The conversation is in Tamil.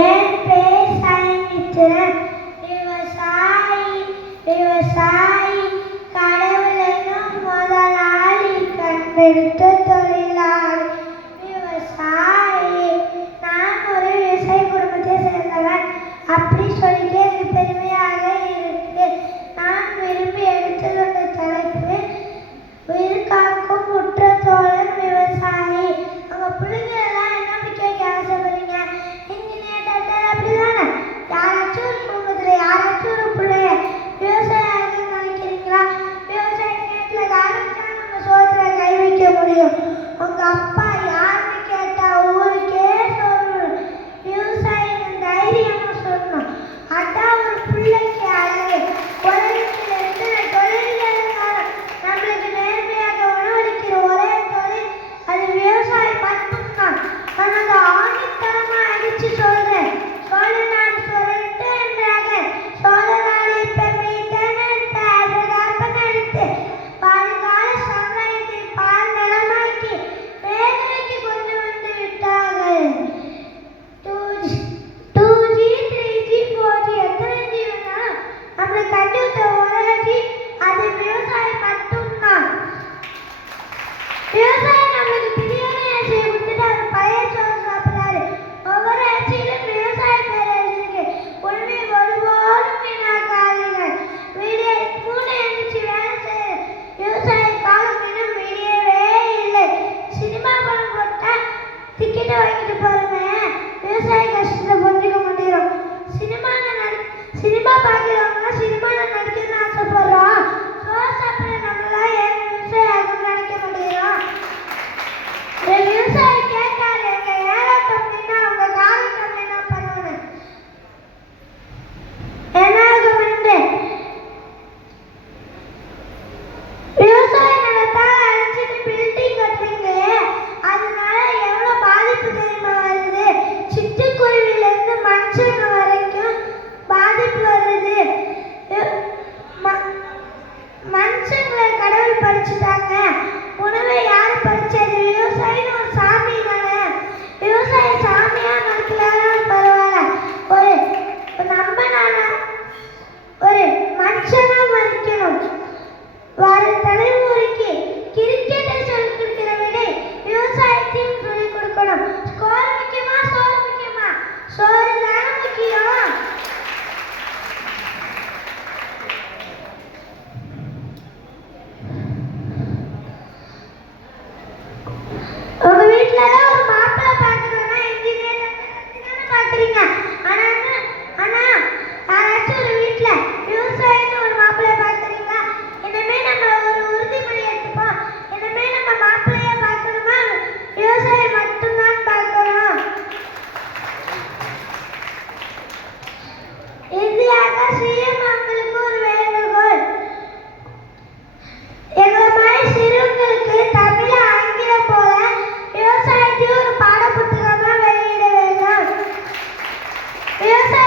என் பேர் சாய்மித்திரன். விவசாயி கடவுள் என்னும் முதலாளி கண்டெடுத்த தொழிலாளி விவசாயி. நான் ஒரு விவசாய குடும்பத்தை சேர்ந்தவன். அப்படி சொல்லிக்க எனக்கு பெருமையாக இருக்கு. நான் விரும்பி எடுத்துக்கொண்ட தலைப்பு உயிர் காக்கும் உற்ற தோழன் விவசாயி. அவங்க பிள்ளைங்க எல்லாம் என்ன கேட்க ஆசைப்படுறீங்க? இன்ஜினியர், டாக்டர் அப்படிதானே? யாராச்சும் ஒரு குடும்பத்துல யாராச்சும் ஒரு பிள்ளைய விவசாயியாக நினைக்கிறீங்களா? விவசாய நேரத்துல ஆரம்பிச்சா நம்ம சோத்துல கை வைக்க முடியும். உங்க அப்பா யாருன்னு கேட்டா ஊருக்கே சொல்லணும். விவசாயின்னு தைரியமா சொல்லணும். அதான் ஒரு பிள்ளைக்கு அழகு. உலகத்தில் எத்தனை தொழில்கள் இருந்தாலும் நம்மளுக்கு நேர்மையாக உணவளிக்கிற ஒரே தொழில் அது விவசாயம் மட்டும்தான். நான் அதை ஆணித்தரமா அடிச்சு சொல்றேன். சோழ நாடு சொல்லிட்டு என்றாக சோழ நாடு இப்ப மீட்டெடுத்து அழகாப்பன் எடுத்து வருங்கால சமுதாயத்தை பால் நிலமாக்கி வேலைக்கு கொண்டு வந்து விட்டார்கள். 2G 3G 4G எத்தனை ஜி வேணாலும் நம்மளை கண்டுவிட்ட ஒரே ஜி அது விவசாயம் மட்டும்தான். விவசாயம் நம்மளுக்கு பிரியாணி அரிசியை கொடுத்துட்டு அவர் பழைய சோறு சாப்பிடாரு. ஒவ்வொரு அரிசியிலும் விவசாய பேர் எழுதிருக்கு. உண்மை ஒருபோதும் வீணாக்காதீர்கள். வீடியோ கூட எழுந்துச்சு வேலை செய்ய விவசாய காலம் இன்னும் வீடியோவே இல்லை. சினிமா படம் போட்டா டிக்கெட்டை வாங்கிட்டு போறேன். விவசாய கஷ்டத்தை புரிஞ்சுக்க முடியும். சினிமா பார்க்கிறவங்க சினிமாவில் நடிக்கணும்னு ஆசைப்படுறோம். சோறு சாப்பிட்ற நம்மளா ஏன் விவசாயம் நினைக்க முடியும்? விவசாயி கேட்டாரு, எங்க ஏரோட்டம் நின்னா உங்க காரோட்டம் என்ன பண்ணணும்? என்னாகும் என்று விவசாய நிலத்தால் அழைச்சிட்டு பில்டிங் கட்டுறீங்களே, அதனால எவ்வளவு பாதிப்பு தெரியுமா வருது? சிட்டுக்குருவில இருந்து மனுஷங்க வரைக்கும் பாதிப்பு வருது. மனுஷங்களை கடவுள் படிச்சுட்டாங்க. உணவை யாரு படிச்சது? விவசாயின்னு ஒரு சாமி தானே. விவசாய சாமியா மதிக்கலாலும் பரவாயில்ல. ஒரு நம்பனான ஒரு மனுஷனா மதிக்கணும். வர தலைமுறைக்கு கிரிக்கெட்டை சொல்லிக் கொடுக்கிற விட விவசாயத்தையும் சொல்லிக் கொடுக்கணும். ஸ்கோர் முக்கியமா சோறு முக்கியமா? சோறு தானே முக்கியம். உங்க வீட்டுல ஒரு மாப்பிள்ளை பாக்குறோம்னா இன்ஜினியர் பாக்குறீங்க. ஆனா யாராச்சும் ஒரு வீட்டுல விவசாயின்னு ஒரு மாப்பிள்ளைய பாக்குறீங்களா? இனிமே நம்ம ஒரு உறுதிமொழி எடுத்துப்போம். இனிமே நம்ம மாப்பிள்ளைய பார்க்கணுமா விவசாயம் மட்டும்தான் பார்க்கணும். இறுதியாக சிஎம் அவங்களுக்கு ஒரு வேண்டுகோள். எங்களை மாதிரி சிறுவங்களுக்கு தமிழ் ஆங்கிலம் போல விவசாயத்தையும் ஒரு பாட புத்தகமா வெளியிட வேண்டும். விவசாய